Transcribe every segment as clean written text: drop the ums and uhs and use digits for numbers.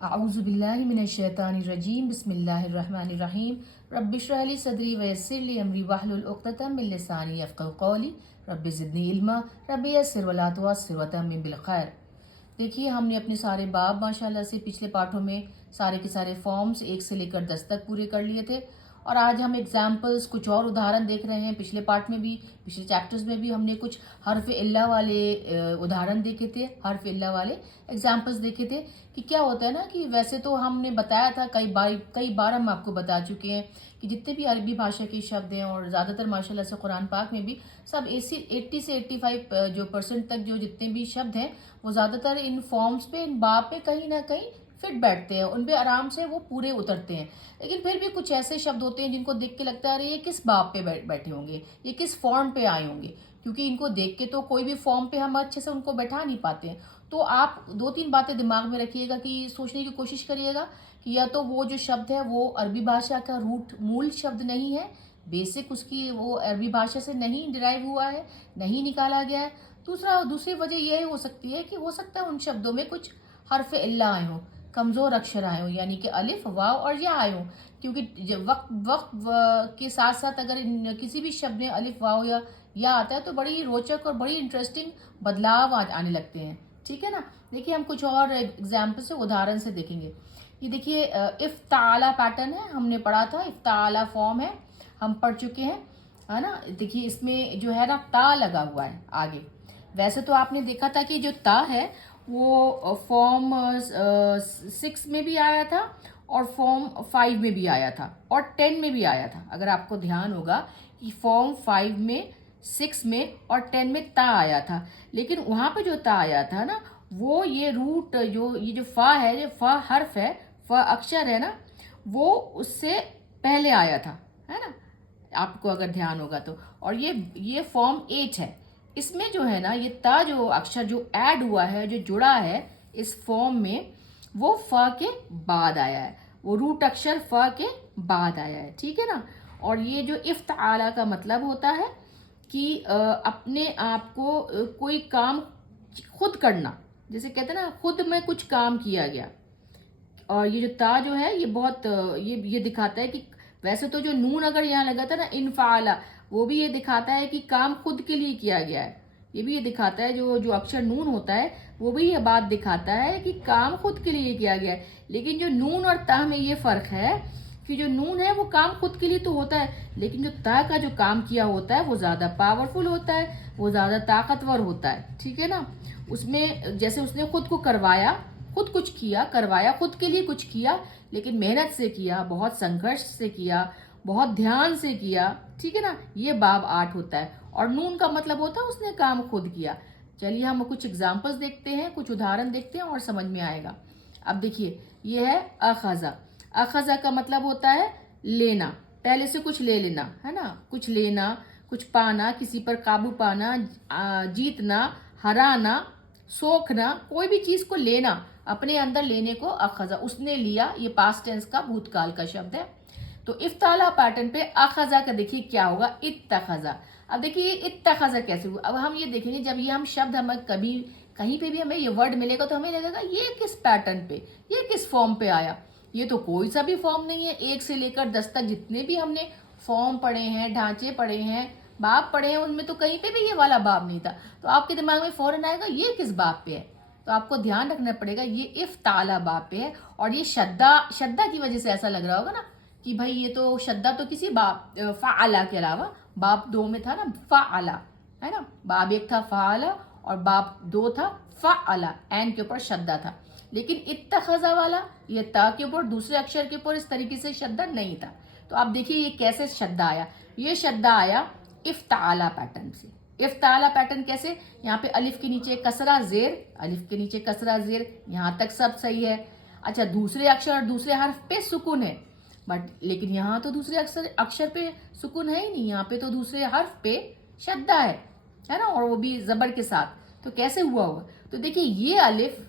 आऊज़ुबिल्लाहिमिनश्शैतानिर्रजीम बिस्मिल्लाहिर्रहमानिर्रहीम रब्बिश्रह ली सदरी वयस्सिर ली अमरी वाहलुल उक़्दतम मिन लिसानी यफ़क़हू क़ौली रब्बि ज़िदनी इल्मा रब्बि यस्सिर वला तुअस्सिर वतम्मिम बिल खैर। देखिए, हमने अपने सारे बाब माशाल्लाह से पिछले पाठों में सारे के सारे फॉर्म्स 1 से लेकर 10 तक पूरे कर लिए थे और आज हम एग्जाम्पल्स कुछ और उदाहरण देख रहे हैं। पिछले पार्ट में भी, पिछले चैप्टर्स में भी हमने कुछ हर्फ इल्ला वाले उदाहरण देखे थे, हर्फ इल्ला वाले एग्जाम्पल्स देखे थे कि क्या होता है ना कि वैसे तो हमने बताया था कई बार हम आपको बता चुके हैं कि जितने भी अरबी भाषा के शब्द हैं और ज़्यादातर माशाल्लाह से कुरान पाक में भी सब 80 से 85 जो परसेंट तक जो जितने भी शब्द हैं वो ज़्यादातर इन फॉर्म्स पे, इन बाब पे कहीं ना कहीं फिट बैठते हैं, उन पे आराम से वो पूरे उतरते हैं। लेकिन फिर भी कुछ ऐसे शब्द होते हैं जिनको देख के लगता है अरे ये किस बाब पे बैठे होंगे, ये किस फॉर्म पे आए होंगे, क्योंकि इनको देख के तो कोई भी फॉर्म पे हम अच्छे से उनको बैठा नहीं पाते हैं। तो आप 2-3 बातें दिमाग में रखिएगा कि सोचने की कोशिश करिएगा कि या तो वो जो शब्द है वो अरबी भाषा का रूट मूल शब्द नहीं है, बेसिक उसकी वो अरबी भाषा से नहीं डिराइव हुआ है, नहीं निकाला गया है। दूसरी वजह यह हो सकती है कि हो सकता है उन शब्दों में कुछ हर्फ इल्ला आए हों, कमज़ोर अक्षर आए हों, यानी कि अलिफ, वाव और या आए हों। क्योंकि जब वक्त वक्त के साथ साथ अगर किसी भी शब्द में अलिफ, वाव या आता है तो बड़ी रोचक और बड़ी इंटरेस्टिंग बदलाव आने लगते हैं। ठीक है ना। देखिए, हम कुछ और एग्जाम्पल से, उदाहरण से देखेंगे। ये देखिए, इफ्ताला पैटर्न है, हमने पढ़ा था। इफ्ताला फॉर्म है, हम पढ़ चुके हैं, है ना। देखिए, इसमें जो है ना ता लगा हुआ है आगे। वैसे तो आपने देखा था कि जो ता है वो फॉर्म 6 में भी आया था और फॉर्म 5 में भी आया था और 10 में भी आया था। अगर आपको ध्यान होगा कि फॉर्म 5 में, 6 में और 10 में ता आया था, लेकिन वहाँ पे जो ता आया था ना वो ये रूट, ये जो फा है, जो फा हर्फ है, फा अक्षर है ना, वो उससे पहले आया था, है ना, आपको अगर ध्यान होगा तो। और ये फॉर्म 8 है। इसमें जो है ना ये ता जो अक्षर जो ऐड हुआ है, जो जुड़ा है इस फॉर्म में, वो फ के बाद आया है, वो रूट अक्षर फ के बाद आया है। ठीक है ना। और ये जो इफ्ताला का मतलब होता है कि अपने आप को कोई काम खुद करना, जैसे कहते हैं ना खुद में कुछ काम किया गया। और ये जो ता जो है ये बहुत ये दिखाता है कि वैसे तो जो नून अगर यहाँ लगा था ना इनफाला, वो भी ये दिखाता है कि काम खुद के लिए किया गया है। ये भी ये दिखाता है, जो जो अक्षर नून होता है वो भी ये बात दिखाता है कि काम खुद के लिए किया गया है। लेकिन जो नून और ता में ये फर्क है कि जो नून है वो काम खुद के लिए तो होता है, लेकिन जो ता का जो काम किया होता है वो ज्यादा पावरफुल होता है, वो ज्यादा ताकतवर होता है। ठीक है ना। उसमें जैसे उसने खुद को करवाया, खुद कुछ किया, करवाया, खुद के लिए कुछ किया, लेकिन मेहनत से किया, बहुत संघर्ष से किया, बहुत ध्यान से किया। ठीक है ना। ये बाब 8 होता है। और नून का मतलब होता है उसने काम खुद किया। चलिए हम कुछ एग्जाम्पल्स देखते हैं, कुछ उदाहरण देखते हैं और समझ में आएगा। अब देखिए, ये है अखजा। अखजा का मतलब होता है लेना, पहले से कुछ ले लेना, है ना, कुछ लेना, कुछ पाना, किसी पर काबू पाना, जीतना, हराना, सोखना, कोई भी चीज को लेना, अपने अंदर लेने को अखजा, उसने लिया। ये पास्ट टेंस का, भूतकाल का शब्द है। तो इफ्ताला पैटर्न पे अखजा का देखिए क्या होगा, इत्तखजा। अब देखिए इत्तखजा कैसे हुआ। अब हम ये देखेंगे, जब ये हम शब्द, हमें कभी कहीं पे भी हमें ये वर्ड मिलेगा तो हमें लगेगा ये किस पैटर्न पे, ये किस फॉर्म पे आया। ये तो कोई सा भी फॉर्म नहीं है। 1 से लेकर 10 तक जितने भी हमने फॉर्म पढ़े हैं, ढांचे पढ़े हैं, बाब पढ़े हैं, उनमें तो कहीं पे भी ये वाला बाब नहीं था। तो आपके दिमाग में फौरन आएगा ये किस बाब पे है। तो आपको ध्यान रखना पड़ेगा ये इफ्ताला बाब पे है। और ये शद्दा की वजह से ऐसा लग रहा होगा ना कि भाई ये तो शद्दा तो किसी बाब फ़ाअला के अलावा, बाब 2 में था ना फ़ाअला, है ना, बाब 1 था फ़ाअला और बाब 2 था फ़ाअला, एन के ऊपर शद्दा था। लेकिन इत्तखज़ा वाला, ये ता के ऊपर, दूसरे अक्षर के ऊपर इस तरीके से शद्दा नहीं था। तो आप देखिए ये कैसे शद्दा आया। ये शद्दा आया इफ्ताला पैटर्न से। इफ्ताला पैटर्न कैसे, यहाँ पे अलिफ के नीचे कसरा जेर, अलिफ के नीचे कसरा जेर, यहाँ तक सब सही है। अच्छा, दूसरे अक्षर और दूसरे हर्फ पे सुकून है, बट लेकिन यहाँ तो दूसरे अक्षर पे सुकून है ही नहीं, यहाँ पे तो दूसरे हर्फ पे शद्दा है ना, और वो भी जबर के साथ। तो कैसे हुआ होगा। तो देखिए ये अलिफ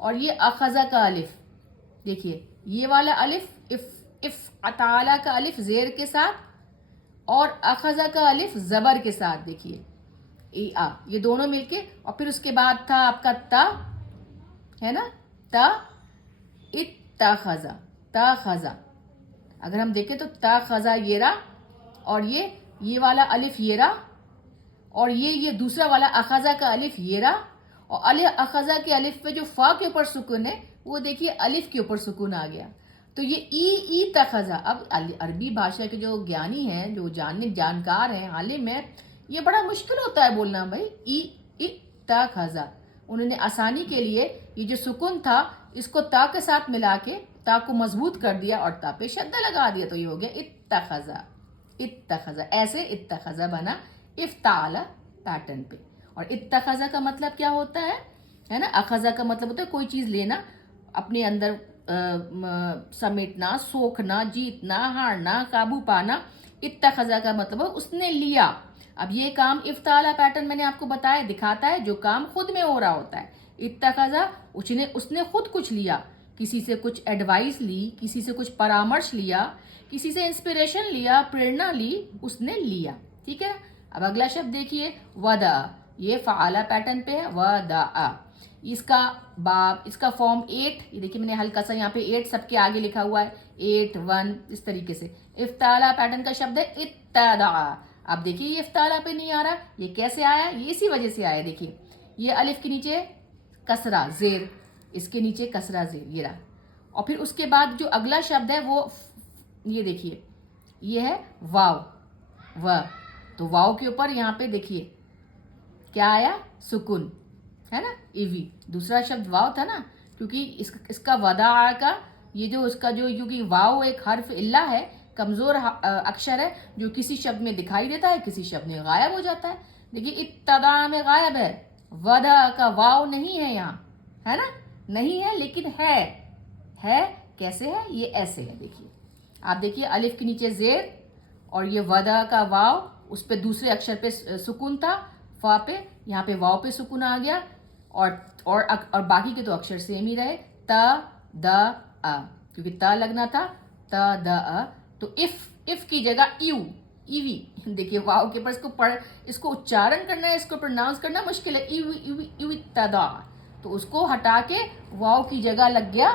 और ये अखजा का अलिफ, देखिए ये वाला अलिफ इफ अताला का अलिफ जेर के साथ और अखजा का अलिफ जबर के साथ। देखिए ये दोनों मिलके, और फिर उसके बाद था आपका ता, है ना, ता, इत्तखज़ा, तखज़ा। अगर हम देखें तो तखज़ा ये रहा, और ये वाला अलिफ ये रहा, और ये दूसरा वाला अखज़ा का अलिफ ये रहा, और अखज़ा के अलिफ पे जो फ़ा के ऊपर सुकून है वो देखिए अलिफ के ऊपर सुकून आ गया। तो ये ई तखज़ा। अब अरबी भाषा के जो ज्ञानी हैं, जो जानकार हैं, आलिम हैं, ये बड़ा मुश्किल होता है बोलना भाई। ई तखज़ा। उन्होंने आसानी के लिए ये जो सुकून था इसको ता के साथ मिला के ता को मजबूत कर दिया और ता पे शद्दा लगा दिया, तो ये हो गया इत्तखज़ा। इत्तखज़ा, ऐसे इत्तखज़ा बना इफ्ताला पैटर्न पे। और इत्तखज़ा का मतलब क्या होता है ना? अखज़ा का मतलब होता है कोई चीज़ लेना, अपने अंदर समेटना, सोखना, जीतना, हारना, काबू पाना। इत्तखज़ा का मतलब है उसने लिया। अब ये काम इफ्ताला पैटर्न मैंने आपको बताया, दिखाता है जो काम खुद में हो रहा होता है। इत्तखज़ा, उसने खुद कुछ लिया, किसी से कुछ एडवाइस ली, किसी से कुछ परामर्श लिया, किसी से इंस्पिरेशन लिया, प्रेरणा ली, उसने लिया। ठीक है। अब अगला शब्द देखिए, वदा। ये फ़आला पैटर्न पे है, वदा। इसका फॉर्म 8, ये देखिए मैंने हल्का सा यहाँ पे 8 सबके आगे लिखा हुआ है, 8 1 इस तरीके से। इफ्ताला पैटर्न का शब्द है इत्तदा। अब देखिए ये इफ्ताला पे नहीं आ रहा, ये कैसे आया? ये इसी वजह से आया। देखिए ये अलिफ के नीचे कसरा जेर, इसके नीचे कसरा जेर, ये रहा। और फिर उसके बाद जो अगला शब्द है वो ये देखिए, ये है वाव, व। तो वाव के ऊपर यहाँ पे देखिए क्या आया? सुकून, है ना? ईवी। दूसरा शब्द वाव था ना, क्योंकि इसका वदा का ये जो इसका जो, क्योंकि वाव एक हर्फ इल्ला है, कमजोर अक्षर है, जो किसी शब्द में दिखाई देता है, किसी शब्द में गायब हो जाता है। देखिए इत्तदा में गायब है, वदा का वाव नहीं है यहाँ, है ना? नहीं है लेकिन है। कैसे है? ये ऐसे है। देखिए आप देखिए अलिफ के नीचे जेर, और ये वदा का वाव, उस पे दूसरे अक्षर पे सुकून था, फा पे, यहाँ पे वाव पे सुकून आ गया, और बाकी के तो अक्षर सेम ही रहे, त द अ, क्योंकि त लगना था, त द अ। तो इफ की जगह यू, ईवी। देखिए वाव के ऊपर इसको उच्चारण करना है, इसको प्रोनाउंस करना मुश्किल है, इवी तदा। तो उसको हटा के वाव की जगह लग गया,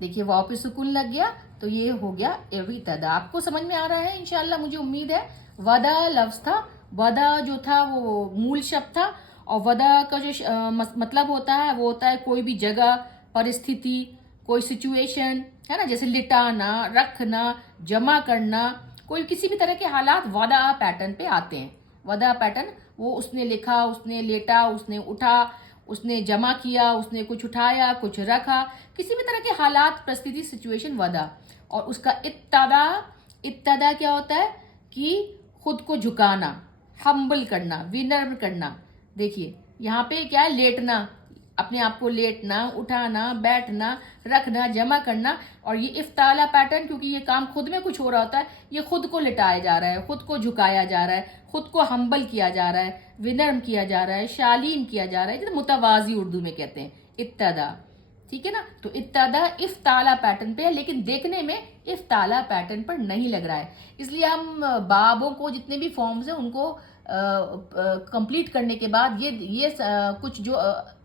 देखिए वाव पे सुकून लग गया, तो ये हो गया एवी तदा। आपको समझ में आ रहा है इंशाल्लाह, मुझे उम्मीद है। वदा लफ्ज था, वदा जो था वो मूल शब्द था, और वदा का जो मतलब होता है वो होता है कोई भी जगह, परिस्थिति, कोई सिचुएशन, है ना? जैसे लिटाना, रखना, जमा करना, कोई किसी भी तरह के हालात वदा पैटर्न पे आते हैं। वदा पैटर्न वो उसने लिखा, उसने लेटा, उसने उठा, उसने जमा किया, उसने कुछ उठाया, कुछ रखा, किसी भी तरह के हालात, परिस्थिति, सिचुएशन, वदा। और उसका इत्तदा क्या होता है? कि खुद को झुकाना, हम्बल करना, विनम्र करना। देखिए यहाँ पे क्या है? लेटना, अपने आप को लेटना, उठाना, बैठना, रखना, जमा करना। और ये इफ्ताला पैटर्न, क्योंकि ये काम खुद में कुछ हो रहा होता है, ये खुद को लिटाया जा रहा है, खुद को झुकाया जा रहा है, खुद को हम्बल किया जा रहा है, विनम्र किया जा रहा है, शालीन किया जा रहा है, जिसे मुतवाजी उर्दू में कहते हैं, इत्तदा। ठीक है ना? तो इत्तदा इफ्ताला पैटर्न पे है, लेकिन देखने में इफ्ताला पैटर्न पर नहीं लग रहा है। इसलिए हम बाबों को, जितने भी फॉर्म्स हैं उनको कंप्लीट करने के बाद ये कुछ जो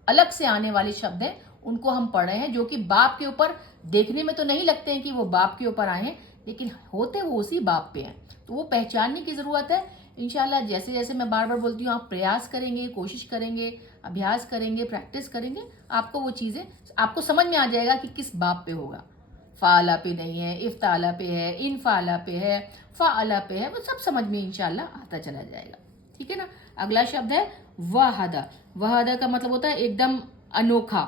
अलग से आने वाले शब्द हैं उनको हम पढ़ रहे हैं, जो कि बाप के ऊपर देखने में तो नहीं लगते हैं कि वो बाप के ऊपर आए हैं, लेकिन होते वो उसी बाप पे हैं। तो वो पहचानने की ज़रूरत है। इंशाल्लाह जैसे जैसे मैं बार बार बोलती हूँ, आप प्रयास करेंगे, कोशिश करेंगे, अभ्यास करेंगे, प्रैक्टिस करेंगे, आपको वो चीज़ें आपको समझ में आ जाएगा कि किस बाप पे होगा। फ़ाला पे नहीं है, इफ्ताला पे है, इनफ़ाला पे है, फ़ाला पे है, वो सब समझ में इंशाल्लाह आता चला जाएगा। ठीक है ना? अगला शब्द है वहदा। वहदा का मतलब होता है एकदम अनोखा,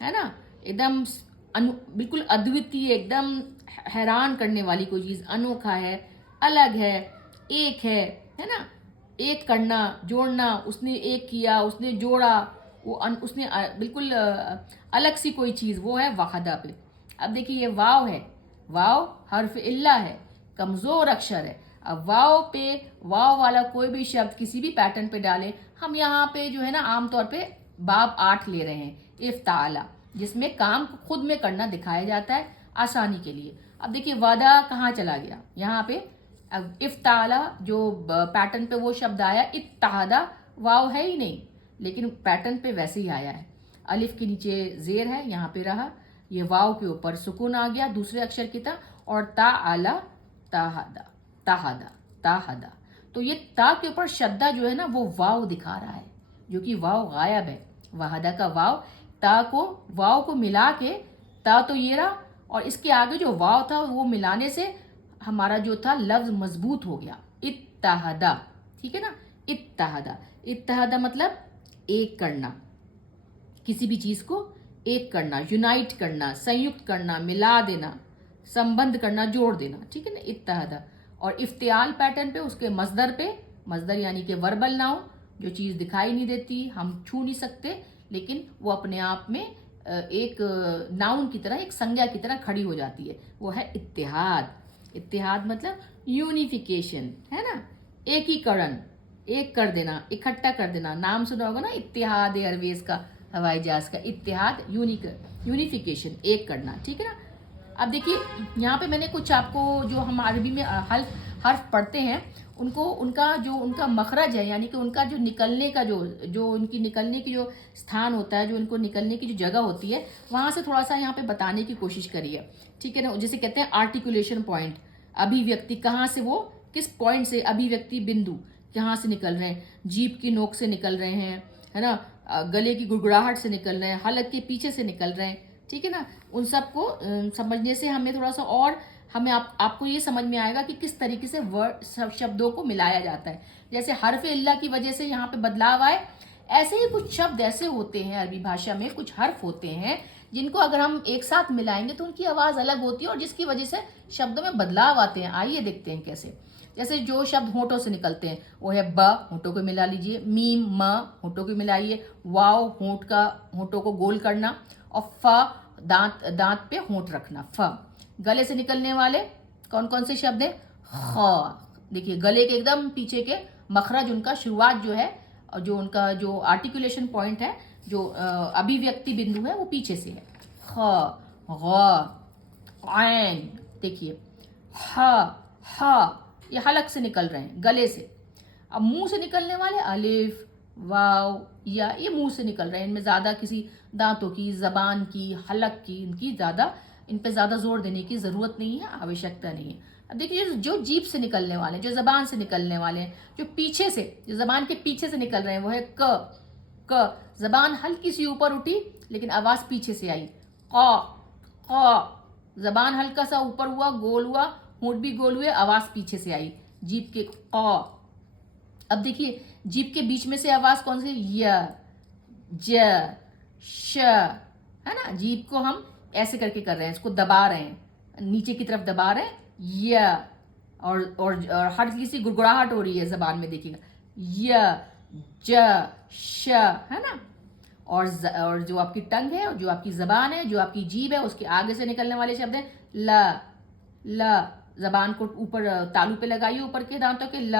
है ना? एकदम बिल्कुल अद्वितीय, एकदम हैरान करने वाली कोई चीज़, अनोखा है, अलग है, एक है ना? एक करना, जोड़ना, उसने एक किया, उसने जोड़ा, उसने बिल्कुल अलग सी कोई चीज़, वो है वहदा पे। अब देखिए ये वाव है, वाव हर्फ इल्ला है, कमज़ोर अक्षर है। अब वाव पे, वाव वाला कोई भी शब्द किसी भी पैटर्न पे डालें, हम यहाँ पे जो है ना आमतौर पे बाब 8 ले रहे हैं, इफ्ताला, जिसमें काम खुद में करना दिखाया जाता है आसानी के लिए। अब देखिए वादा कहाँ चला गया? यहाँ पे अब इफ्ताला जो पैटर्न पे वो शब्द आया, इत्तहादा, वाव है ही नहीं, लेकिन पैटर्न पे वैसे ही आया है। अलिफ के नीचे जेर है, यहाँ पे रहा, ये वाव के ऊपर सुकून आ गया दूसरे अक्षर की तरह और ता आला ताहदा ताहदा ताहदा। तो ये ता के ऊपर शद्दा जो है ना वो वाव दिखा रहा है, जो कि वाव गायब है। वहादा का वाव, ता को वाव को मिला के ता तो ये रहा, और इसके आगे जो वाव था वो मिलाने से हमारा जो था लफ्ज मजबूत हो गया, इत्तहदा। ठीक है ना, इत्तहदा। इत्तहदा मतलब एक करना, किसी भी चीज को एक करना, यूनाइट करना, संयुक्त करना, मिला देना, संबंध करना, जोड़ देना। ठीक है ना, इत्तहदा। और इफ्तियाल पैटर्न पे उसके मजदर पे, मजदर यानी कि वर्बल नाउन, जो चीज दिखाई नहीं देती, हम छू नहीं सकते, लेकिन वो अपने आप में एक नाउन की तरह, एक संज्ञा की तरह खड़ी हो जाती है, वो है इत्तेहाद। इत्तेहाद मतलब यूनिफिकेशन, है ना, एकीकरण, एक कर देना, इकट्ठा कर देना। नाम सुना होगा ना इत्तेहाद एयरवेज का, हवाई जहाज का। इत्तेहाद यूनिफिकेशन, एक करना। ठीक है ना। अब देखिए यहाँ पे मैंने कुछ आपको, जो हम अरबी में हर्फ पढ़ते हैं, उनको उनका मखरज है, यानी कि उनका जो निकलने का जो उनकी निकलने की जो स्थान होता है, जो उनको निकलने की जो जगह होती है, वहाँ से थोड़ा सा यहाँ पे बताने की कोशिश करिए। ठीक है ना। जैसे कहते हैं आर्टिकुलेशन पॉइंट, अभिव्यक्ति, कहाँ से, वो किस पॉइंट से, अभिव्यक्ति बिंदु कहाँ से निकल रहे हैं, जीभ की नोक से निकल रहे हैं, है ना, गले की गुड़गुड़ाहट से निकल रहे हैं, हलक के पीछे से निकल रहे हैं। ठीक है ना। उन सबको समझने से हमें थोड़ा सा और हमें आपको ये समझ में आएगा कि किस तरीके से वर्ड शब्दों को मिलाया जाता है। जैसे हर्फ इल्ला की वजह से यहाँ पे बदलाव आए, ऐसे ही कुछ शब्द ऐसे होते हैं अरबी भाषा में, कुछ हर्फ होते हैं जिनको अगर हम एक साथ मिलाएंगे तो उनकी आवाज़ अलग होती है और जिसकी वजह से शब्दों में बदलाव आते हैं। आइए देखते हैं कैसे। जैसे जो शब्द होठों से निकलते हैं वो है ब, होठों को मिला लीजिए, मीम, म, होठों को मिलाइए, वाव, होठों को गोल करना, और फ, दांत पे होंठ रखना, फ। गले से निकलने वाले कौन कौन से शब्द है, ख। देखिए गले के एकदम पीछे के मखरज, उनका शुरुआत जो है, जो उनका जो आर्टिकुलेशन पॉइंट है, जो अभिव्यक्ति बिंदु है, वो पीछे से है। ख, ग, ऐन। देखिए ह, ये हलक से निकल रहे हैं, गले से। अब मुंह से निकलने वाले अलिफ, वाव, या, ये मुंह से निकल रहे हैं। इनमें ज़्यादा किसी दांतों की, जबान की, हलक की, इन पे ज़्यादा जोर देने की ज़रूरत नहीं है, आवश्यकता नहीं है। अब देखिए जो जीभ से निकलने वाले, जो जबान से निकलने वाले हैं, जो पीछे से, जो जबान के पीछे से निकल रहे हैं, वो है क। जबान हल्की सी ऊपर उठी लेकिन आवाज़ पीछे से आई, क। जबान हल्का सा ऊपर हुआ, गोल हुआ, होंठ भी गोल हुए, आवाज़ पीछे से आई, जीभ के क। अब देखिए जीभ के बीच में से आवाज़ कौन सी, य, ज, श, है ना। जीभ को हम ऐसे करके कर रहे हैं, इसको दबा रहे हैं, नीचे की तरफ दबा रहे हैं, य। और हर किसी गुड़गुड़ाहट हो रही है जबान में, देखिएगा, य, ज, श, है ना। और जो आपकी टंग है, जो आपकी जबान है, जो आपकी जीभ है, उसके आगे से निकलने वाले शब्द हैं ल। जबान को ऊपर तालू पे लगाइए, ऊपर के दांतों के, ल,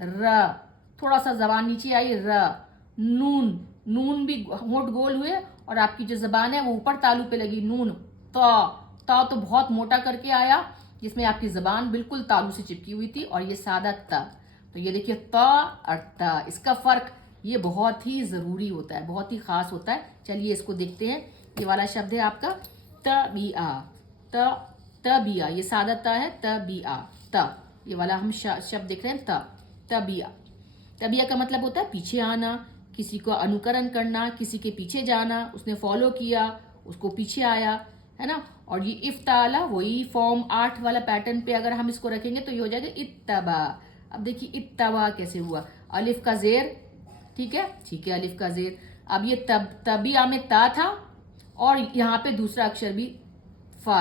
र। थोड़ा सा जबान नीचे आई, र। नून भी होंठ गोल हुए और आपकी जो जबान है वो ऊपर तालू पे लगी, नून। त तो बहुत मोटा करके आया, जिसमें आपकी जबान बिल्कुल तालू से चिपकी हुई थी, और ये सादा त। तो ये देखिए त और त, इसका फर्क ये बहुत ही ज़रूरी होता है, बहुत ही ख़ास होता है। चलिए इसको देखते हैं। ये वाला शब्द है आपका तबीआ, तबीआ, ये सादा त है, तबीआ, त। ये वाला हम शब्द देख रहे हैं, तबीआ। तबीआ का मतलब होता है पीछे आना, किसी को अनुकरण करना, किसी के पीछे जाना, उसने फॉलो किया, उसको पीछे आया, है ना। और ये इफ्ताला, वही फॉर्म 8 वाला पैटर्न पे अगर हम इसको रखेंगे तो ये हो जाएगा इत्तबा। अब देखिए इत्तबा कैसे हुआ, अलिफ का जेर, ठीक है, अलिफ का जेर। अब ये तबिया में ता था, और यहाँ पे दूसरा अक्षर भी फा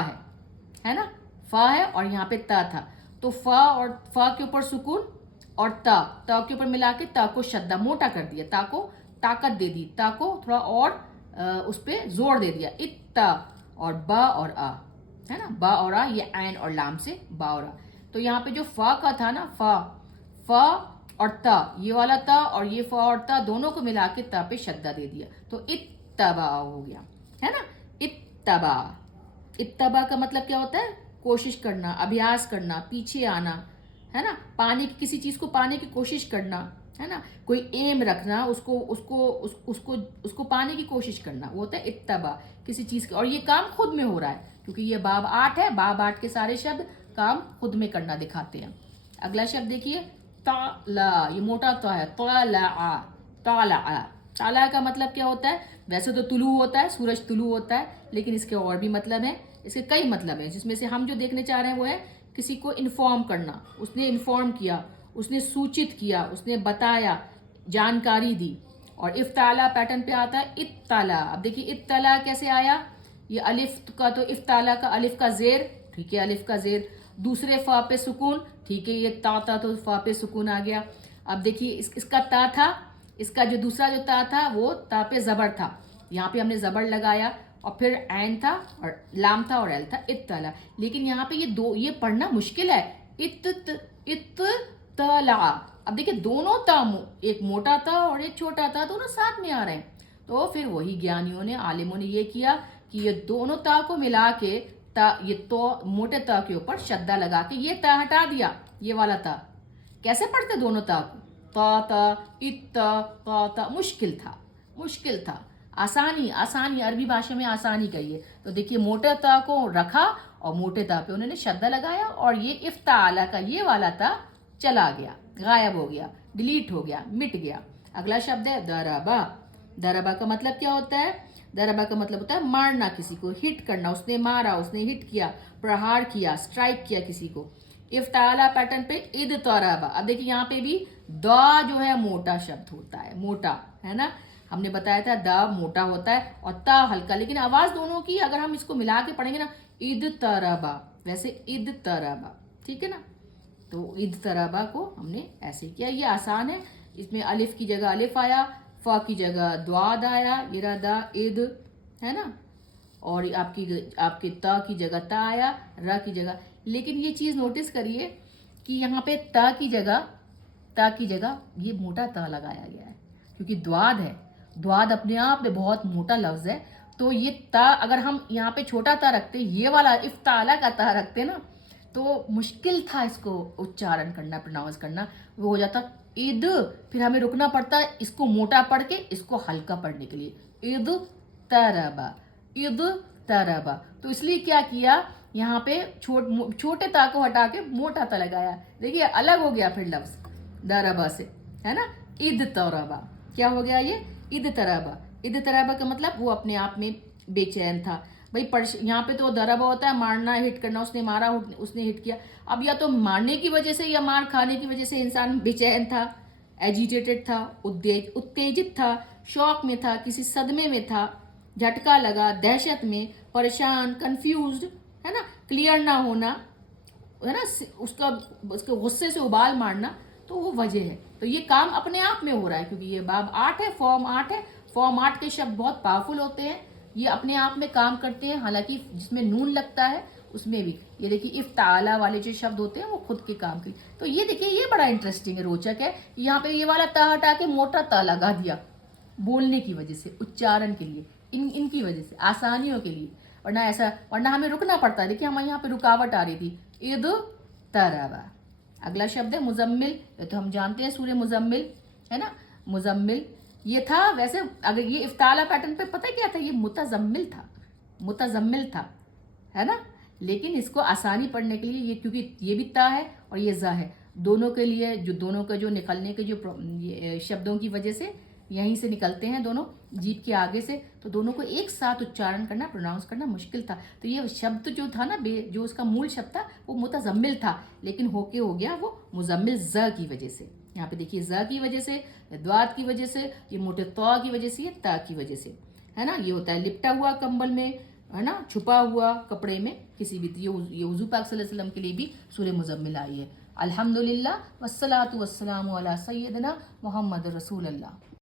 है ना, फा है, और यहाँ पे ता था, तो फा और फा के ऊपर सुकून, और ता के ऊपर मिला के ता को शद्दा, मोटा कर दिया, ता को ताकत दे दी, ता को थोड़ा और उस पर जोर दे दिया, इत्ता। और बा और आ, है ना, बा और आ, ये ऐन और लाम से बा और आ। तो यहाँ पे जो फा का था ना, फा और ता, ये वाला ता और ये फा और ता दोनों को मिला के ता पे शद्दा दे दिया, तो इत्तबा हो गया, है ना। इत्तबा का मतलब क्या होता है, कोशिश करना, अभ्यास करना, पीछे आना, है ना, किसी चीज को पाने की कोशिश करना, है ना। कोई एम रखना, उसको उसको उस, उसको उसको पाने की कोशिश करना, वो होता है इत्तबा, किसी चीज़ की। और ये काम खुद में हो रहा है क्योंकि ये बाब 8 है। बाब 8 के सारे शब्द काम खुद में करना दिखाते हैं। अगला शब्द देखिए, ताला, ये मोटा ता है, ताला। ताला, ताला का मतलब क्या होता है? वैसे तो तुलू होता है, सूरज तुलू होता है, लेकिन इसके और भी मतलब है, इसके कई मतलब हैं, जिसमें से हम जो देखने चाह रहे हैं वो है किसी को इन्फॉर्म करना। उसने इन्फॉर्म किया, उसने सूचित किया, उसने बताया, जानकारी दी। और इफ्ताला पैटर्न पे आता है इत्तला। अब देखिए इत्तला कैसे आया, ये अलिफ का तो इफ्ताला का अलिफ का जेर, ठीक है, अलिफ का जेर। दूसरे फा पे सुकून, ठीक है, ये ता था तो फा पे सुकून आ गया। अब देखिए इसका ता था, इसका जो दूसरा जो ता था वो ता पे जबर था, यहाँ पे हमने जबर लगाया, और फिर ऐन था और लाम था और एल था, इत्तला। लेकिन यहाँ पे ये पढ़ना मुश्किल है, इत्तला। अब देखिए दोनों ता, एक मोटा ता और एक छोटा ता, दोनों साथ में आ रहे हैं। तो फिर वही ज्ञानियों ने, आलिमों ने ये किया कि ये दोनों ता को मिला के ये तो मोटे ता के ऊपर शद्दा लगा के ये ता हटा दिया, ये वाला ता। कैसे पढ़ते दोनों ता को? ता ता ता, मुश्किल था, मुश्किल था। आसानी, आसानी, अरबी भाषा में आसानी कहिए। तो देखिए मोटे ता को रखा और मोटे ता पे उन्होंने शब्द लगाया, और ये इफ्ताला का ये वाला ता चला गया, गायब हो गया, डिलीट हो गया, मिट गया। अगला शब्द है दरबा। दरबा का मतलब क्या होता है? दरबा का मतलब होता है मारना, किसी को हिट करना। उसने मारा, उसने हिट किया, प्रहार किया, स्ट्राइक किया किसी को। इफ्ताला पैटर्न पे इद तरबा। अब देखिए यहाँ पे भी द जो है मोटा शब्द होता है, मोटा, है ना। हमने बताया था द मोटा होता है और ता हल्का, लेकिन आवाज दोनों की अगर हम इसको मिला के पढ़ेंगे ना, ईद तरबा, वैसे ईद तरबा, ठीक है ना। तो ईद तरबा को हमने ऐसे किया, ये आसान है। इसमें अलिफ की जगह अलिफ आया, फ की जगह द्वाद आया, इरादा ईद, है ना। और आपके त की जगह ता आया, र की जगह। लेकिन ये चीज़ नोटिस करिए कि यहाँ पे ता की जगह ये मोटा ता लगाया गया है, क्योंकि द्वाद है। द्वाद अपने आप में बहुत मोटा लफ्ज है। तो ये ता अगर हम यहाँ पे छोटा ता रखते, ये वाला इफ्ताला का ता रखते ना, तो मुश्किल था इसको उच्चारण करना, प्रोनाउंस करना। वो हो जाता ईद, फिर हमें रुकना पड़ता है इसको मोटा पढ़ के इसको हल्का पढ़ने के लिए, ईद तरबा, ईद तरबा। तो इसलिए क्या किया, यहाँ पे छोटे ता को हटा के मोटा ता लगाया। देखिए अलग हो गया फिर लफ्ज दरबा से, है ना। ईद तरबा क्या हो गया, ये ईद तरबा। ईद तरबा का मतलब वो अपने आप में बेचैन था भाई। यहाँ पे तो दरबा होता है मारना, हिट करना। उसने मारा, उसने हिट किया। अब या तो मारने की वजह से या मार खाने की वजह से इंसान बेचैन था, एजिटेटेड था, उत्तेजित था, शौक में था, किसी सदमे में था, झटका लगा, दहशत में, परेशान, कंफ्यूज्ड, है ना, क्लियर ना होना, है ना, उसके गुस्से से उबाल मारना, तो वो वजह है। तो ये काम अपने आप में हो रहा है क्योंकि ये बाब 8 है, फॉर्म 8 है। फॉर्म 8 के शब्द बहुत पावरफुल होते हैं, ये अपने आप में काम करते हैं। हालांकि जिसमें नून लगता है उसमें भी, ये देखिए इफ्ताला वाले जो शब्द होते हैं वो खुद के काम के। तो ये देखिए ये बड़ा इंटरेस्टिंग है, रोचक है। यहाँ पे ये वाला ता हटा के मोटा ता लगा दिया बोलने की वजह से, उच्चारण के लिए, इनकी वजह से, आसानियों के लिए। वरना हमें रुकना पड़ता है। देखिए हम यहाँ पे रुकावट आ रही थी, ईद तरबा। अगला शब्द है मुजम्मिल। ये तो हम जानते हैं सूर्य मुजम्मिल, है ना। मुजम्मिल ये था, वैसे अगर ये इफ्ताला पैटर्न पे पता क्या था, ये मुतजम्मिल था, मुतजम्मिल था, है ना। लेकिन इसको आसानी पढ़ने के लिए, ये क्योंकि ये भी ता है और ये ज़ा है, दोनों के लिए दोनों के जो निकलने के जो शब्दों की वजह से यहीं से निकलते हैं दोनों, जीभ के आगे से, तो दोनों को एक साथ उच्चारण करना, प्रोनाउंस करना मुश्किल था। तो ये शब्द जो था ना, जो उसका मूल शब्द था वो मुतजम्मिल था, लेकिन होके हो गया वो मुजम्मिल ज़ की वजह से। यहाँ पे देखिए ज़ की वजह से, द्वाद की वजह से, ये मोटे तौ की वजह से, ये ता की वजह से, है ना। ये होता है लिपटा हुआ कंबल में, है ना, छुपा हुआ कपड़े में, किसी भी। ये हुज़ूर पाक सल्लल्लाहु अलैहि वसल्लम के लिए भी सूरह मुजम्मिल आई है। अल्हम्दुलिल्लाह वस्सलातु वस्सलामु अला सय्यिदना मुहम्मद रसूलुल्लाह।